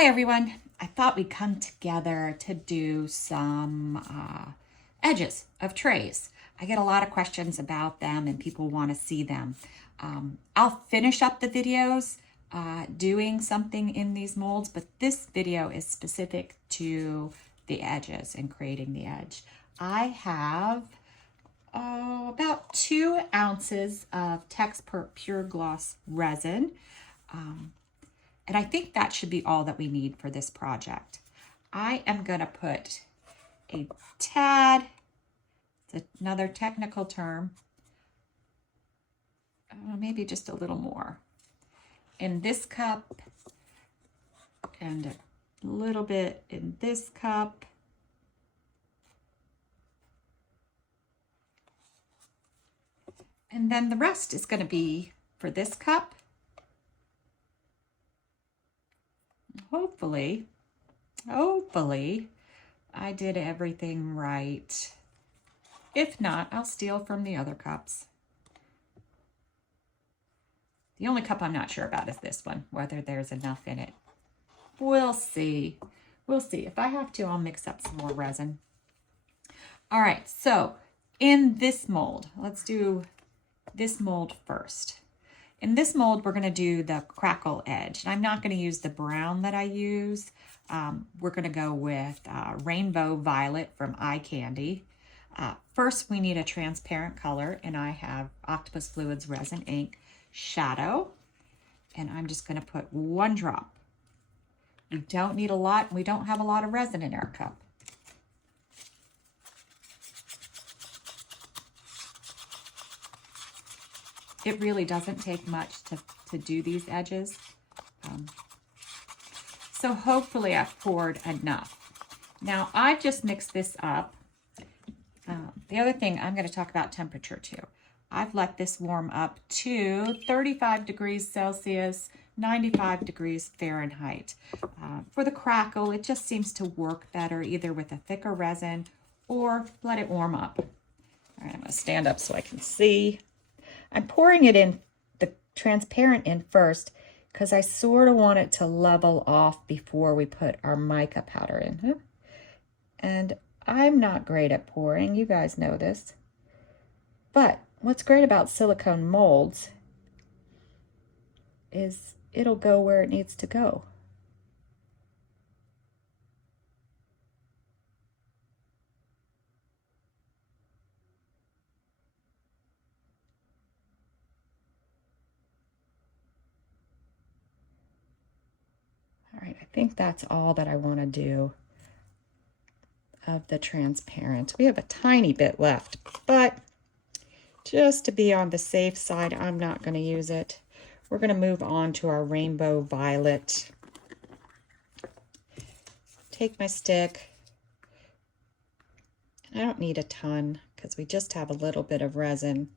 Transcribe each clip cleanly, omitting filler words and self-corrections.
Hi everyone. I thought we'd come together to do some edges of trays. I get a lot of questions about them and people want to see them. I'll finish up the videos doing something in these molds, but this video is specific to the edges and creating the edge. I have about 2 ounces of Texpert Pure Gloss resin. And I think that should be all that we need for this project. I am going to put a tad, it's another technical term, maybe just a little more, in this cup and a little bit in this cup. And then the rest is going to be for this cup. Hopefully, I did everything right. If not, I'll steal from the other cups. The only cup I'm not sure about is this one, whether there's enough in it. We'll see. We'll see. If I have to, I'll mix up some more resin. All right, so in this mold, let's do this mold first. In this mold, we're going to do the crackle edge. And I'm not going to use the brown that I use. We're going to go with Rainbow Violet from Eye Candy. First, we need a transparent color, and I have Octopus Fluids Resin Ink Shadow. And I'm just going to put 1 drop. We don't need a lot, and we don't have a lot of resin in our cup. It really doesn't take much to do these edges. So hopefully I've poured enough. Now I've just mixed this up. The other thing, I'm going to talk about temperature too. I've let this warm up to 35 degrees Celsius, 95 degrees Fahrenheit. For the crackle, it just seems to work better either with a thicker resin or let it warm up. All right, I'm going to stand up so I can see. I'm pouring it in, the transparent in first, because I sort of want it to level off before we put our mica powder in. And I'm not great at pouring, you guys know this. But what's great about silicone molds is it'll go where it needs to go. All right, I think that's all that I want to do of the transparent. We have a tiny bit left, but just to be on the safe side, I'm not going to use it. We're going to move on to our Rainbow Violet. Take my stick. I don't need a ton because we just have a little bit of resin.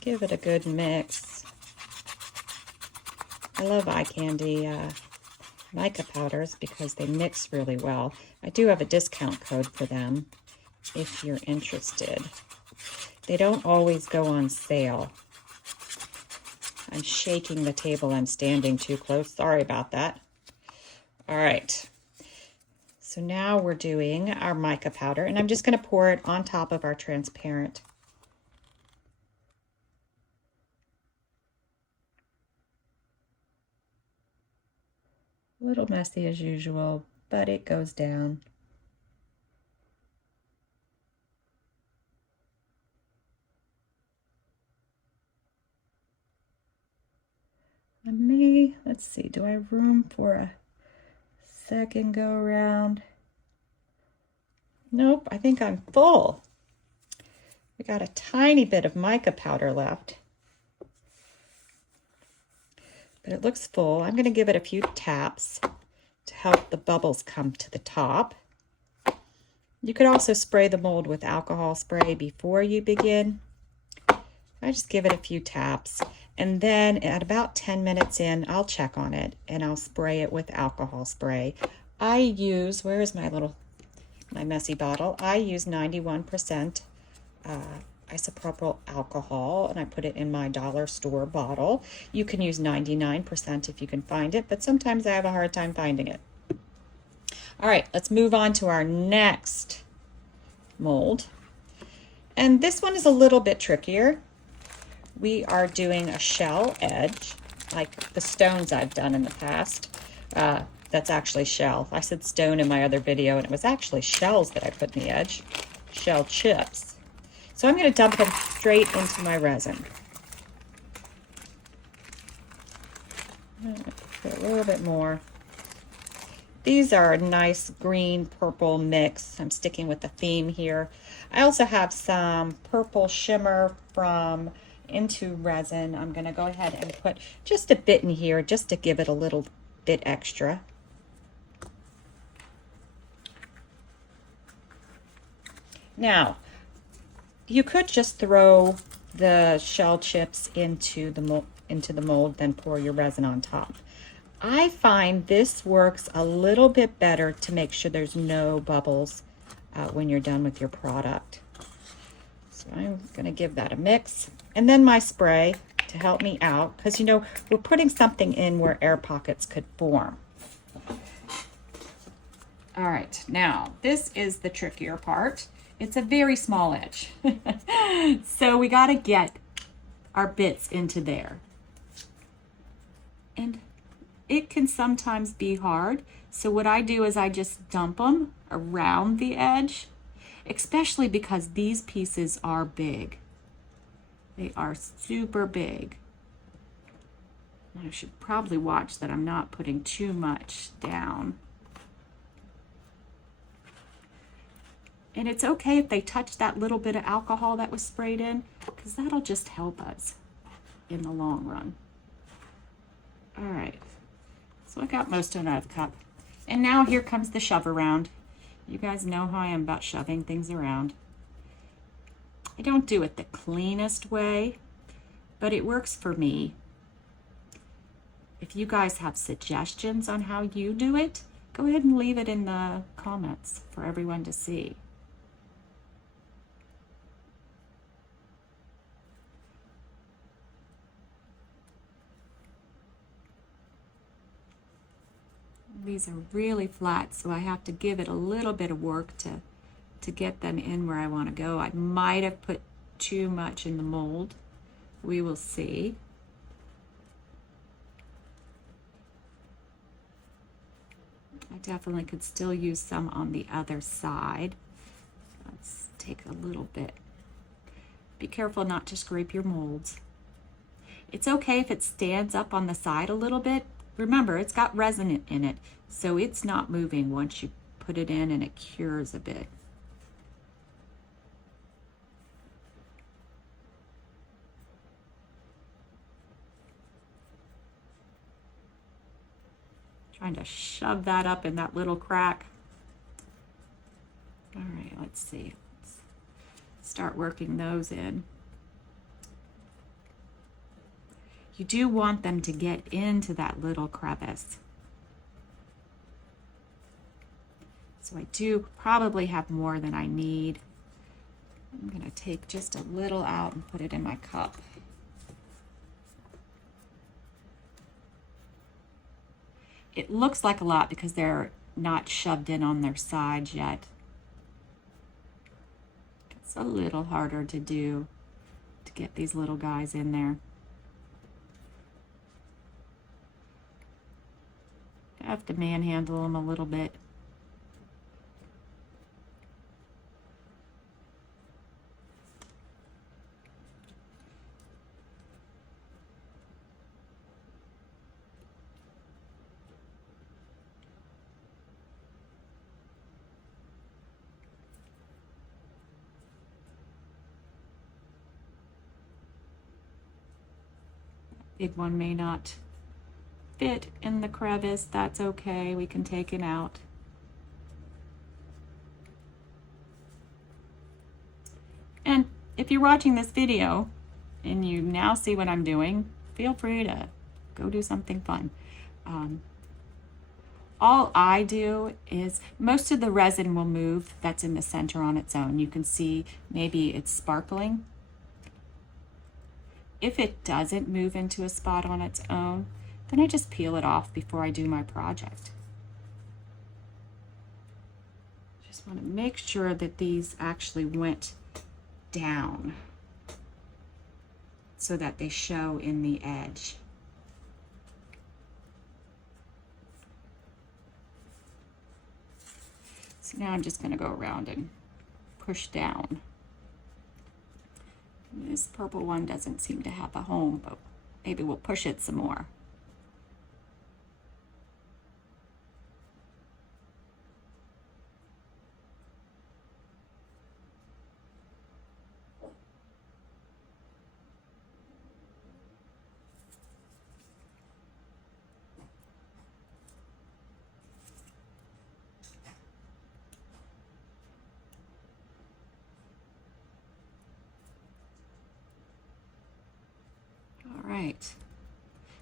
Give it a good mix. I love Eye Candy mica powders because they mix really well. I do have a discount code for them if you're interested. They don't always go on sale. I'm shaking the table. I'm standing too close. Sorry about that. All right. So now we're doing our mica powder, and I'm just going to pour it on top of our transparent. A little messy as usual, but it goes down. Let's see, do I have room for a second go around? Nope, I think I'm full. We got a tiny bit of mica powder left, but it looks full. I'm going to give it a few taps to help the bubbles come to the top. You could also spray the mold with alcohol spray before you begin. I just give it a few taps, and then at about 10 minutes in, I'll check on it and I'll spray it with alcohol spray. I use, where is my little my messy bottle, I use 91% isopropyl alcohol, and I put it in my dollar store bottle. You can use 99% if you can find it, but sometimes I have a hard time finding it. All right, let's move on to our next mold. And this one is a little bit trickier. We are doing a shell edge, like the stones I've done in the past. That's actually shell. I said stone in my other video, and it was actually shells that I put in the edge, shell chips. So I'm going to dump them straight into my resin. Put a little bit more. These are a nice green purple mix. I'm sticking with the theme here. I also have some purple shimmer from Into Resin. I'm going to go ahead and put just a bit in here just to give it a little bit extra. Now, you could just throw the shell chips into the mold, then pour your resin on top. I find this works a little bit better to make sure there's no bubbles when you're done with your product. So I'm going to give that a mix. And then my spray to help me out, because you know, we're putting something in where air pockets could form. All right, now this is the trickier part. It's a very small edge. So we got to get our bits into there. And it can sometimes be hard. So what I do is I just dump them around the edge, especially because these pieces are big. They are super big. I should probably watch that I'm not putting too much down. And it's okay if they touch that little bit of alcohol that was sprayed in, because that'll just help us in the long run. All right, so I got most of it out of the cup. And now here comes the shove around. You guys know how I am about shoving things around. I don't do it the cleanest way, but it works for me. If you guys have suggestions on how you do it, go ahead and leave it in the comments for everyone to see. These are really flat, so I have to give it a little bit of work to get them in where I want to go. I might have put too much in the mold. We will see. I definitely could still use some on the other side. Let's take a little bit. Be careful not to scrape your molds. It's okay if it stands up on the side a little bit. Remember, it's got resin in it, so it's not moving once you put it in and it cures a bit. Trying to shove that up in that little crack. All right, let's see. Let's start working those in. You do want them to get into that little crevice. So I do probably have more than I need. I'm going to take just a little out and put it in my cup. It looks like a lot because they're not shoved in on their sides yet. It's a little harder to do to get these little guys in there. I have to manhandle them a little bit. Big one may not fit in the crevice. That's okay, we can take it out. And if you're watching this video and you now see what I'm doing, feel free to go do something fun. all I do is, most of the resin will move that's in the center on its own. You can see maybe it's sparkling. If it doesn't move into a spot on its own, then I just peel it off before I do my project. Just want to make sure that these actually went down so that they show in the edge. So now I'm just going to go around and push down. This purple one doesn't seem to have a home, but maybe we'll push it some more. Right,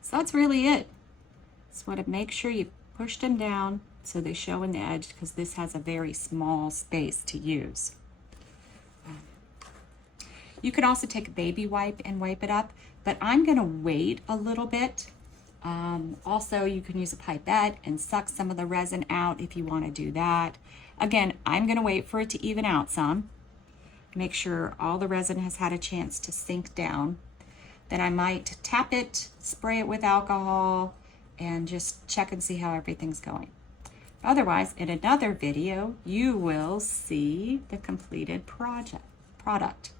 so that's really it. Just want to make sure you push them down so they show in the edge, because this has a very small space to use. You could also take a baby wipe and wipe it up, but I'm going to wait a little bit. Also, you can use a pipette and suck some of the resin out if you want to do that. Again, I'm going to wait for it to even out some. Make sure all the resin has had a chance to sink down. Then I might tap it, spray it with alcohol, and just check and see how everything's going. Otherwise, in another video, you will see the completed product.